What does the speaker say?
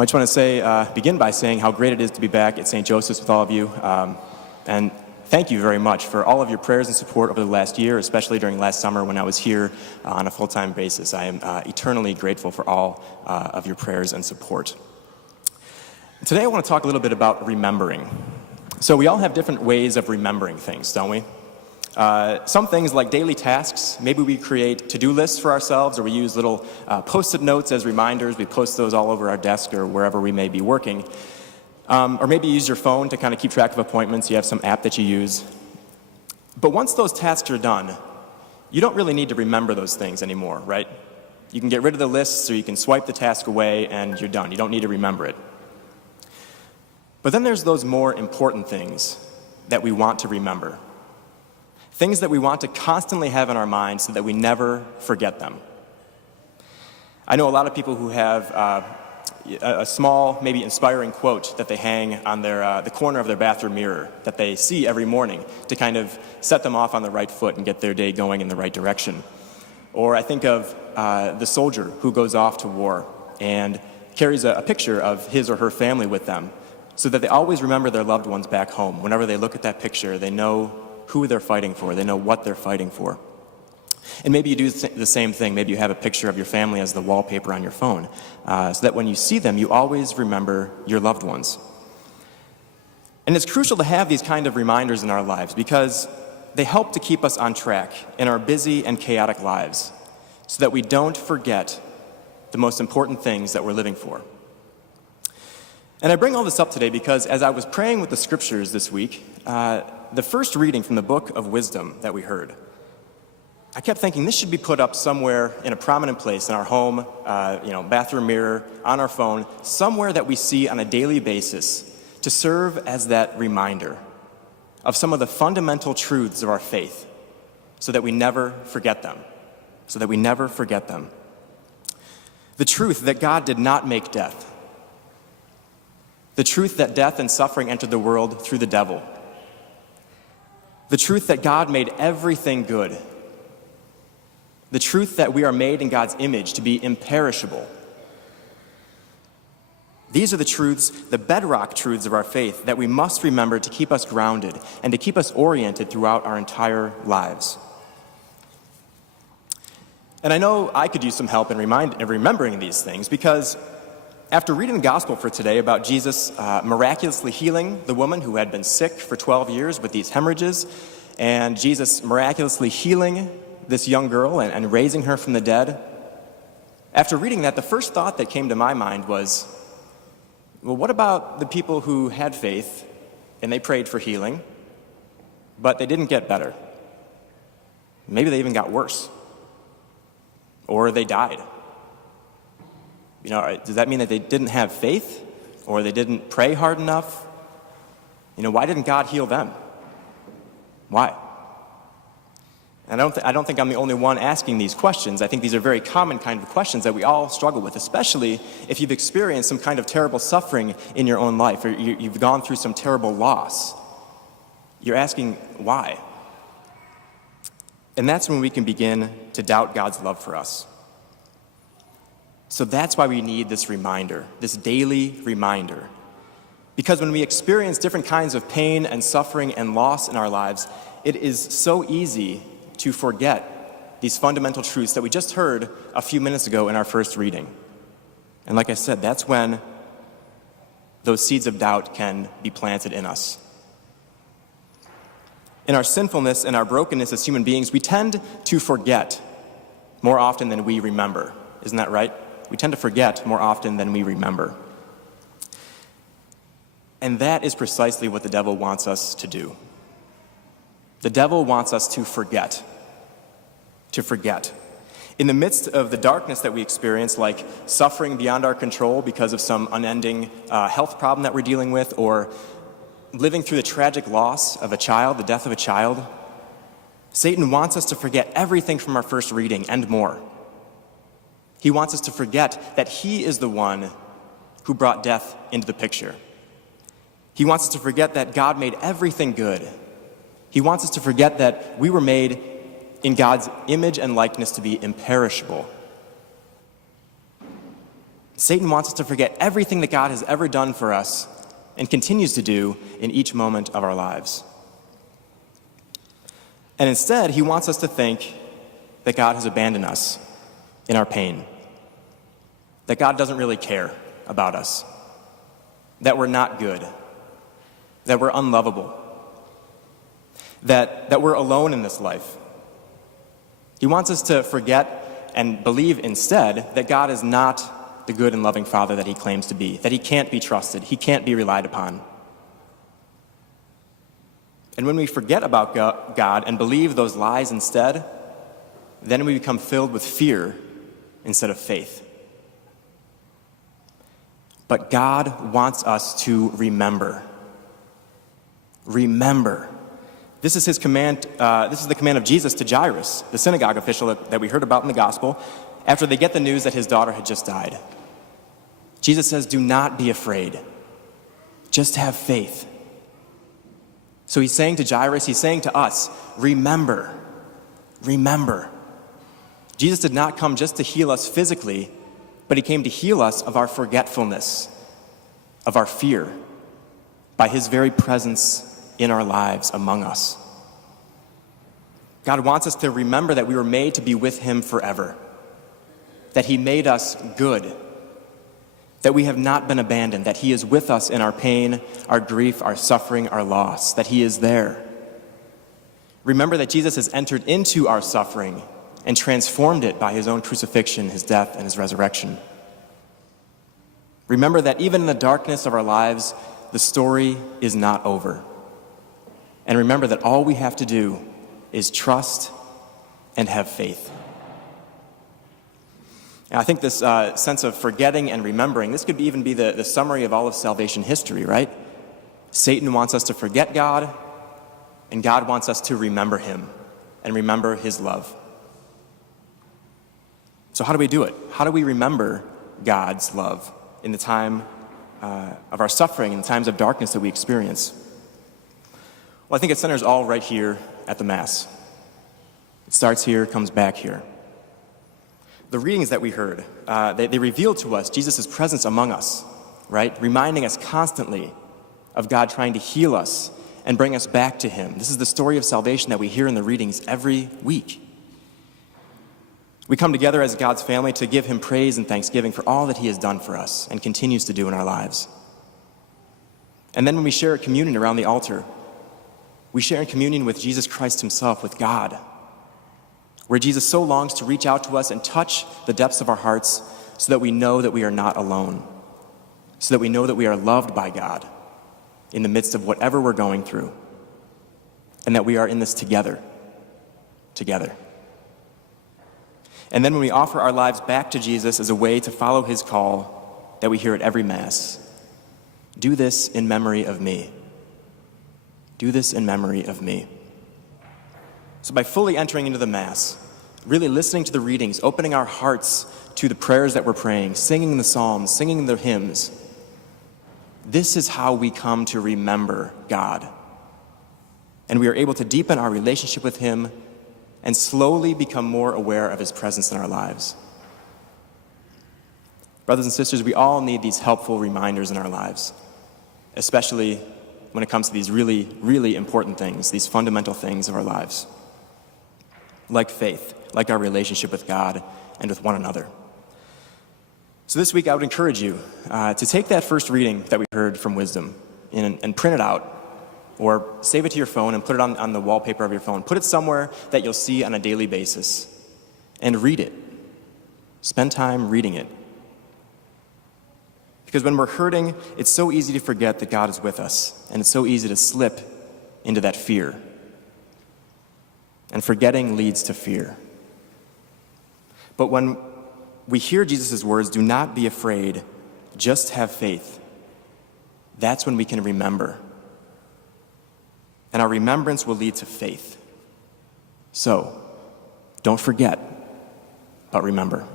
Well, I just want to begin by saying how great it is to be back at St. Joseph's with all of you. And thank you very much for all of your prayers and support over the last year, especially during last summer when I was here on a full-time basis. I am eternally grateful for all of your prayers and support. Today I want to talk a little bit about remembering. So we all have different ways of remembering things, don't we? Some things like daily tasks, maybe we create to-do lists for ourselves, or we use little post-it notes as reminders. We post those all over our desk or wherever we may be working. Or maybe you use your phone to kind of keep track of appointments. You have some app that you use. But once those tasks are done, you don't really need to remember those things anymore, right? You can get rid of the lists, or you can swipe the task away and you're done. You don't need to remember it. But then there's those more important things that we want to remember. Things that we want to constantly have in our minds so that we never forget them. I know a lot of people who have a small, maybe inspiring quote that they hang on the corner of their bathroom mirror that they see every morning to kind of set them off on the right foot and get their day going in the right direction. Or I think of the soldier who goes off to war and carries a picture of his or her family with them so that they always remember their loved ones back home. Whenever they look at that picture, they know who they're fighting for. They know what they're fighting for. And maybe you do the same thing. Maybe you have a picture of your family as the wallpaper on your phone, so that when you see them, you always remember your loved ones. And it's crucial to have these kind of reminders in our lives because they help to keep us on track in our busy and chaotic lives so that we don't forget the most important things that we're living for. And I bring all this up today because as I was praying with the scriptures this week, the first reading from the book of wisdom that we heard, I kept thinking this should be put up somewhere in a prominent place in our home, bathroom mirror, on our phone, somewhere that we see on a daily basis to serve as that reminder of some of the fundamental truths of our faith so that we never forget them. The truth that God did not make death. The truth that death and suffering entered the world through the devil. The truth that God made everything good. The truth that we are made in God's image to be imperishable. These are the truths, the bedrock truths of our faith that we must remember to keep us grounded and to keep us oriented throughout our entire lives. And I know I could use some help in remembering these things because after reading the gospel for today about Jesus miraculously healing the woman who had been sick for 12 years with these hemorrhages, and Jesus miraculously healing this young girl and raising her from the dead, after reading that, the first thought that came to my mind was, well, what about the people who had faith and they prayed for healing, but they didn't get better? Maybe they even got worse. Or they died. Does that mean that they didn't have faith? Or they didn't pray hard enough? Why didn't God heal them? Why? And I don't think I'm the only one asking these questions. I think these are very common kind of questions that we all struggle with, especially if you've experienced some kind of terrible suffering in your own life, or you've gone through some terrible loss. You're asking why? And that's when we can begin to doubt God's love for us. So that's why we need this reminder, this daily reminder. Because when we experience different kinds of pain and suffering and loss in our lives, it is so easy to forget these fundamental truths that we just heard a few minutes ago in our first reading. And like I said, that's when those seeds of doubt can be planted in us. In our sinfulness and our brokenness as human beings, we tend to forget more often than we remember. Isn't that right? We tend to forget more often than we remember. And that is precisely what the devil wants us to do. The devil wants us to forget. To forget. In the midst of the darkness that we experience, like suffering beyond our control because of some unending health problem that we're dealing with, or living through the tragic loss of a child, the death of a child, Satan wants us to forget everything from our first reading and more. He wants us to forget that he is the one who brought death into the picture. He wants us to forget that God made everything good. He wants us to forget that we were made in God's image and likeness to be imperishable. Satan wants us to forget everything that God has ever done for us and continues to do in each moment of our lives. And instead, he wants us to think that God has abandoned us in our pain, that God doesn't really care about us, that we're not good, that we're unlovable, that we're alone in this life. He wants us to forget and believe instead that God is not the good and loving Father that he claims to be, that he can't be trusted, he can't be relied upon. And when we forget about God and believe those lies instead, then we become filled with fear instead of faith. But God wants us to remember. Remember. This is his command. This is the command of Jesus to Jairus, the synagogue official that we heard about in the gospel, after they get the news that his daughter had just died. Jesus says, do not be afraid. Just have faith. So he's saying to Jairus, he's saying to us, remember. Remember. Jesus did not come just to heal us physically, but he came to heal us of our forgetfulness, of our fear, by his very presence in our lives among us. God wants us to remember that we were made to be with him forever, that he made us good, that we have not been abandoned, that he is with us in our pain, our grief, our suffering, our loss, that he is there. Remember that Jesus has entered into our suffering and transformed it by his own crucifixion, his death, and his resurrection. Remember that even in the darkness of our lives, the story is not over. And remember that all we have to do is trust and have faith. And I think this sense of forgetting and remembering, this could even be the summary of all of salvation history, right? Satan wants us to forget God, and God wants us to remember him and remember his love. So how do we do it? How do we remember God's love in the time of our suffering, in the times of darkness that we experience? Well, I think it centers all right here at the Mass. It starts here, comes back here. The readings that we heard, they reveal to us Jesus' presence among us, right? Reminding us constantly of God trying to heal us and bring us back to him. This is the story of salvation that we hear in the readings every week. We come together as God's family to give him praise and thanksgiving for all that he has done for us and continues to do in our lives. And then when we share communion around the altar, we share in communion with Jesus Christ himself, with God, where Jesus so longs to reach out to us and touch the depths of our hearts so that we know that we are not alone, so that we know that we are loved by God in the midst of whatever we're going through, and that we are in this together. And then when we offer our lives back to Jesus as a way to follow his call that we hear at every Mass, do this in memory of me. Do this in memory of me. So by fully entering into the Mass, really listening to the readings, opening our hearts to the prayers that we're praying, singing the psalms, singing the hymns, this is how we come to remember God. And we are able to deepen our relationship with him and slowly become more aware of his presence in our lives. Brothers and sisters, we all need these helpful reminders in our lives, especially when it comes to these really, really important things, these fundamental things of our lives, like faith, like our relationship with God and with one another. So this week I would encourage you to take that first reading that we heard from Wisdom and print it out, or save it to your phone and put it on the wallpaper of your phone. Put it somewhere that you'll see on a daily basis and read it. Spend time reading it. Because when we're hurting, it's so easy to forget that God is with us, and it's so easy to slip into that fear. And forgetting leads to fear. But when we hear Jesus' words, do not be afraid, just have faith, that's when we can remember. And our remembrance will lead to faith. So, don't forget, but remember.